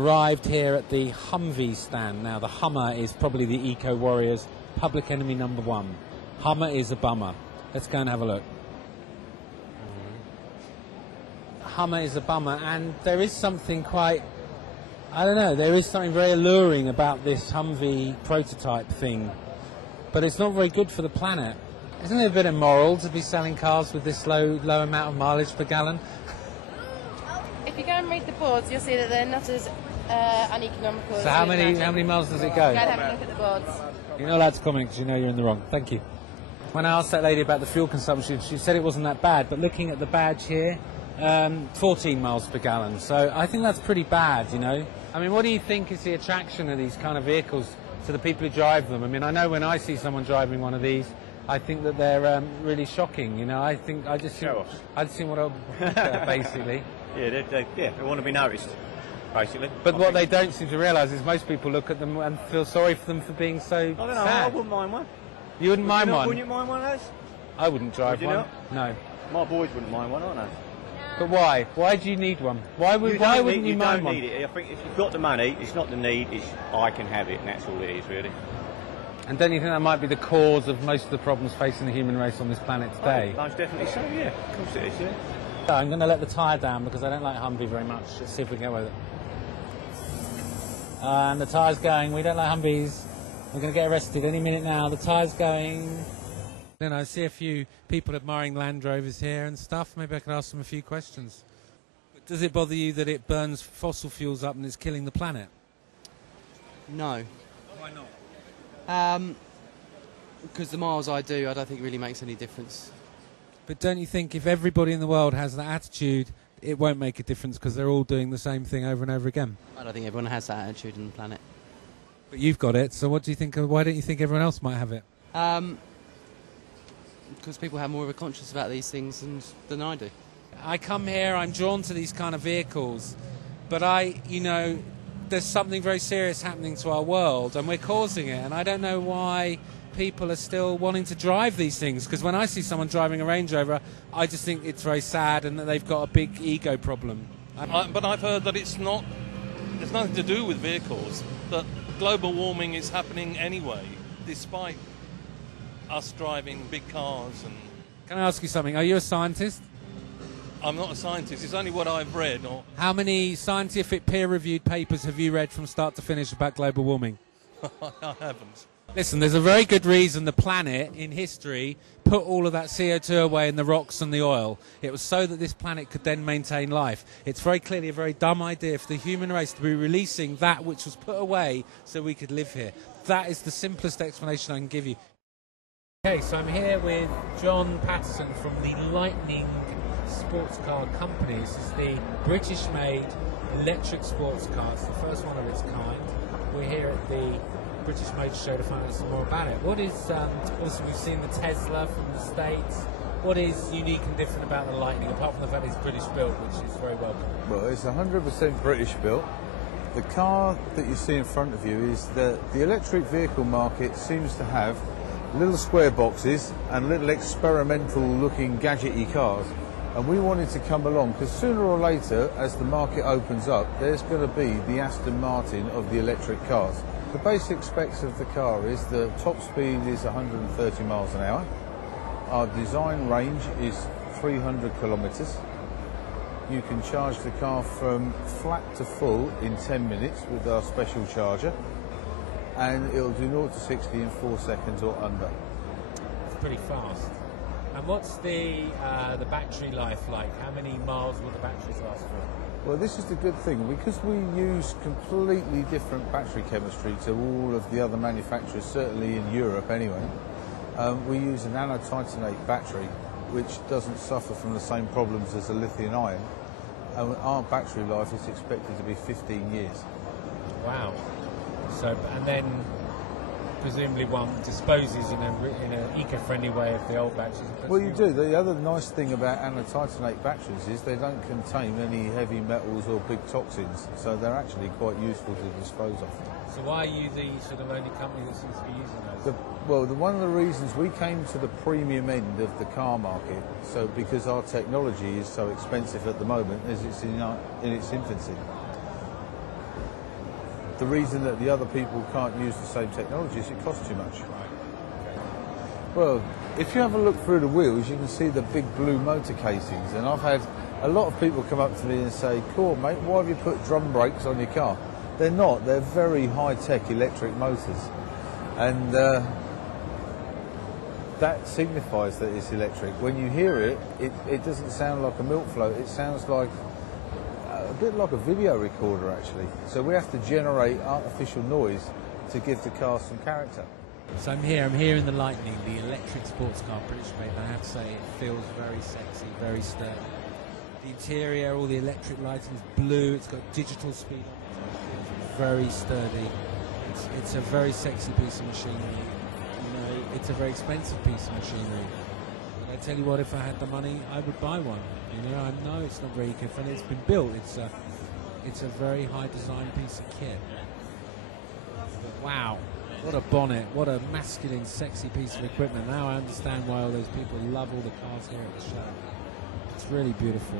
Arrived here at the Humvee stand. Now the Hummer is probably the eco warriors' public enemy number one. Hummer is a bummer. Let's go and have a look. Hummer is a bummer, and there is something quite, I don't know, there is something very alluring about this Humvee prototype thing, but it's not very good for the planet. Isn't it a bit immoral to be selling cars with this low amount of mileage per gallon? If you go and read the boards, you'll see that they're not as uneconomical. So how many miles does it go? Go and have a look at the boards. You're not allowed to comment because you know you're in the wrong. Thank you. When I asked that lady about the fuel consumption, she said it wasn't that bad, but looking at the badge here, 14 miles per gallon. So I think that's pretty bad, you know. I mean, what do you think is the attraction of these kind of vehicles to the people who drive them? I mean, I know when I see someone driving one of these, I think that they're really shocking, you know. I just see what I'll basically. Yeah, they want to be noticed, basically. But what they don't seem to realise is most people look at them and feel sorry for them for being so I don't know, sad. I wouldn't mind one. You wouldn't mind one? Wouldn't you mind one of those? I wouldn't drive one. Not? No. My boys wouldn't mind one, aren't they? But why? Why do you need one? Why wouldn't you mind one? You don't need it. I think if you've got the money, it's not the need, it's I can have it, and that's all it is, really. And don't you think that might be the cause of most of the problems facing the human race on this planet today? Oh, most definitely so, yeah. Of course it is, yeah. So I'm going to let the tyre down because I don't like Humvee very much. Let's see if we can get away with it. And the tyre's going. We don't like Humvees. We're going to get arrested any minute now. The tyre's going. Then I see a few people admiring Land Rovers here and stuff. Maybe I could ask them a few questions. Does it bother you that it burns fossil fuels up and it's killing the planet? No. Why not? Because the miles I do, I don't think it really makes any difference. But don't you think if everybody in the world has that attitude, it won't make a difference because they're all doing the same thing over and over again? I don't think everyone has that attitude on the planet. But you've got it, so what do you think? Why don't you think everyone else might have it? Because people have more of a conscience about these things than I do. I come here, I'm drawn to these kind of vehicles, but there's something very serious happening to our world and we're causing it, and I don't know why people are still wanting to drive these things, because when I see someone driving a Range Rover, I just think it's very sad and that they've got a big ego problem. But I've heard that it's nothing to do with vehicles, that global warming is happening anyway, despite us driving big cars. And can I ask you something? Are you a scientist? I'm not a scientist, it's only what I've read. How many scientific peer-reviewed papers have you read from start to finish about global warming? I haven't. Listen, there's a very good reason the planet in history put all of that CO2 away in the rocks and the oil. It was so that this planet could then maintain life. It's very clearly a very dumb idea for the human race to be releasing that which was put away so we could live here. That is the simplest explanation I can give you. Okay, so I'm here with John Patterson from the Lightning Sports Car Company. This is the British-made electric sports car. It's the first one of its kind. We're here at the British Motor Show to find out some more about it. What is, obviously we've seen the Tesla from the States. What is unique and different about the Lightning, apart from the fact it's British built, which is very welcome? Well, it's 100% British built. The car that you see in front of you is that the electric vehicle market seems to have little square boxes and little experimental looking gadgety cars. And we wanted to come along because sooner or later, as the market opens up, there's going to be the Aston Martin of the electric cars. The basic specs of the car is the top speed is 130 miles an hour. Our design range is 300 kilometres. You can charge the car from flat to full in 10 minutes with our special charger, and it'll do 0 to 60 in 4 seconds or under. It's pretty fast. And what's the battery life like? How many miles will the batteries last for? Well, this is the good thing. Because we use completely different battery chemistry to all of the other manufacturers, certainly in Europe anyway, we use a nanotitanate battery, which doesn't suffer from the same problems as a lithium ion. And our battery life is expected to be 15 years. Wow. So, and then presumably one disposes in an eco-friendly way of the old batteries. Well, you do. The other nice thing about nanotitanate batteries is they don't contain any heavy metals or big toxins, so they're actually quite useful to dispose of. So why are you the sort of only company that seems to be using those? One of the reasons we came to the premium end of the car market, so because our technology is so expensive at the moment, as it's in its infancy. the reason that the other people can't use the same technology is it costs too much. Well, if you have a look through the wheels, you can see the big blue motor casings, and I've had a lot of people come up to me and say, "Cool, mate, why have you put drum brakes on your car?" They're not. They're very high-tech electric motors, and that signifies that it's electric. When you hear it, it doesn't sound like a milk float. It sounds like a bit like a video recorder, actually. So we have to generate artificial noise to give the car some character. So I'm here in the Lightning, the electric sports car, British made. I have to say, it feels very sexy, very sturdy. The interior, all the electric lighting is blue. It's got digital speed on it. It feels very sturdy. It's a very sexy piece of machinery. You know, it's a very expensive piece of machinery. But I tell you what, if I had the money, I would buy one. You know, I know it's not very eco-friendly. It's been built. It's a very high design piece of kit. But wow. What a bonnet, what a masculine, sexy piece of equipment. Now I understand why all those people love all the cars here at the show. It's really beautiful.